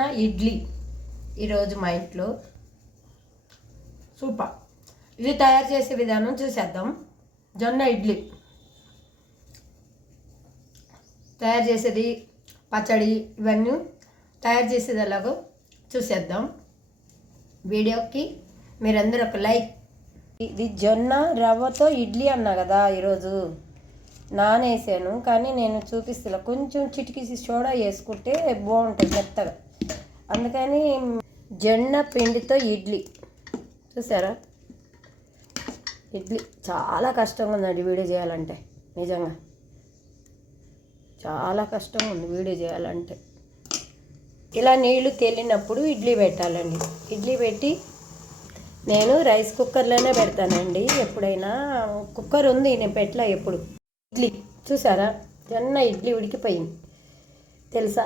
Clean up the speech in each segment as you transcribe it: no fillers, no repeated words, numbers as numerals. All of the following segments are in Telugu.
జొన్న ఇడ్లీ ఈరోజు మా ఇంట్లో సూపర్. ఇది తయారు చేసే విధానం చూసేద్దాం. జొన్న ఇడ్లీ తయారు చేసేది, పచ్చడి ఇవన్నీ తయారు చేసేది ఎలాగో చూసేద్దాం. వీడియోకి మీరందరూ ఒక లైక్. ఇది జొన్న రవ్వతో ఇడ్లీ అన్నా కదా, ఈరోజు నానేసాను కానీ నేను చూపిస్తున్నా. కొంచెం చిటికి సోడా వేసుకుంటే బాగుంటుంది మెత్తగా, అందుకని జొన్న పిండితో ఇడ్లీ. చూసారా, ఇడ్లీ చాలా కష్టంగా ఉందండి వీడియో చేయాలంటే. నిజంగా చాలా కష్టంగా ఉంది వీడియో చేయాలంటే. ఇలా నీళ్లు తేలినప్పుడు ఇడ్లీ పెట్టాలండి. ఇడ్లీ పెట్టి నేను రైస్ కుక్కర్లోనే పెడతానండి. ఎప్పుడైనా కుక్కర్ ఉంది, నేను పెట్టలే ఎప్పుడు. ఇడ్లీ చూసారా, జొన్న ఇడ్లీ ఉడికిపోయింది తెలుసా.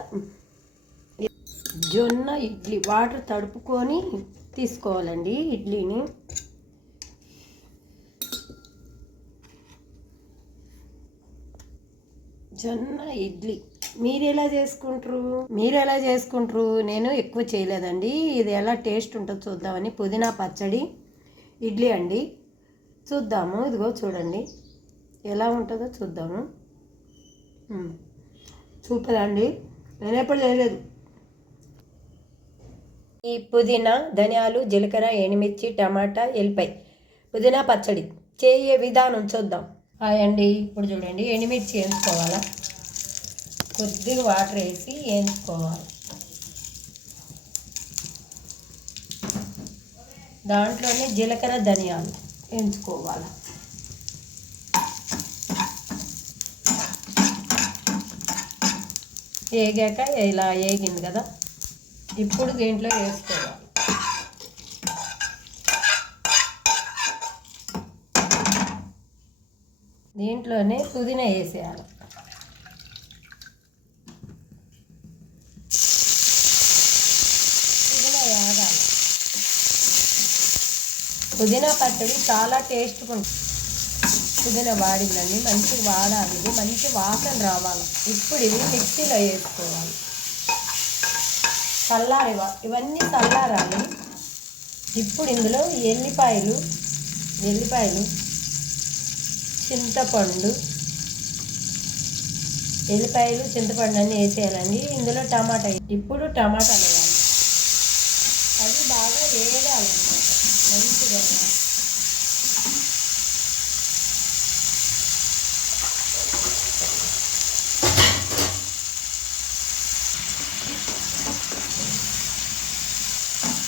జొన్న ఇడ్లీ వాటర్ తడుపుకొని తీసుకోవాలండి ఇడ్లీని. జొన్న ఇడ్లీ మీరు ఎలా చేసుకుంటారు? నేను ఎక్కువ చేయలేదండి. ఇది ఎలా టేస్ట్ ఉంటుందో చూద్దామని పుదీనా పచ్చడి ఇడ్లీ అండి. చూద్దాము. ఇదిగో చూడండి ఎలా ఉంటుందో చూద్దాము. సూపర్ అండి, నేను ఎప్పుడు చేయలేదు. ఈ పుదీనా, ధనియాలు, జీలకర్ర, ఎండుమిర్చి, టమాటా, ఎల్లిపాయ పుదీనా పచ్చడి చేయే విధానం చూద్దాం. అండి ఇప్పుడు చూడండి, ఎండుమిర్చి వేయించుకోవాలా, కొద్దిగా వాటర్ వేసి వేయించుకోవాలి. దాంట్లోనే జీలకర్ర, ధనియాలు వేయించుకోవాలి. వేగాక ఇలా వేగింది కదా, ఇప్పుడు దీంట్లో వేసుకోవాలి. దీంట్లోనే పుదీనా వేసేయాలి. పుదీనా వేగాలి. పుదీనా పచ్చడి చాలా టేస్ట్గా ఉంటుంది. పుదీనా వాడిందండి, మంచిగా వాడాలి. ఇది మంచి వాసన రావాలి. ఇప్పుడు ఇవి మిక్సీలో వేసుకోవాలి. ఇవన్నీ చల్లారాలి. ఇప్పుడు ఇందులో ఎల్లిపాయలు, చింతపండు అన్నీ వేసేయాలండి. ఇందులో టమాటా, ఇప్పుడు టమాటాలు వేయాలి. అది బాగా వేగాలన్నమాట, మంచిగా.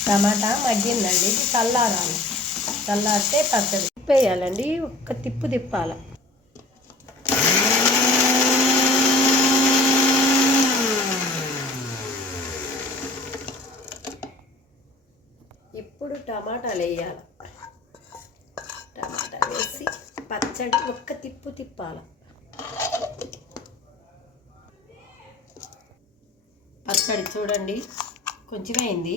టమాటా మగ్గిందండి, ఇది చల్లారాలి. చల్లారితే పచ్చడి తిప్పేయాలండి. ఒక్క తిప్పు తిప్పాలి. ఇప్పుడు టమాటాలు వేయాలి. టమాటా వేసి పచ్చడి ఒక్క తిప్పు తిప్పాలి. పచ్చడి చూడండి కొంచెం అయింది.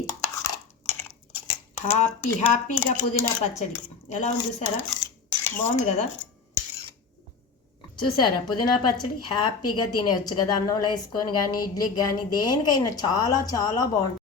హ్యాపీగా పుదీనా పచ్చడి ఎలా ఉంది చూసారా, బాగుంది కదా. చూసారా, పుదీనా పచ్చడి హ్యాపీగా తినేయచ్చు కదా, అన్నంలో వేసుకొని కానీ, ఇడ్లీకి కానీ, దేనికైనా చాలా చాలా బాగుంటుంది.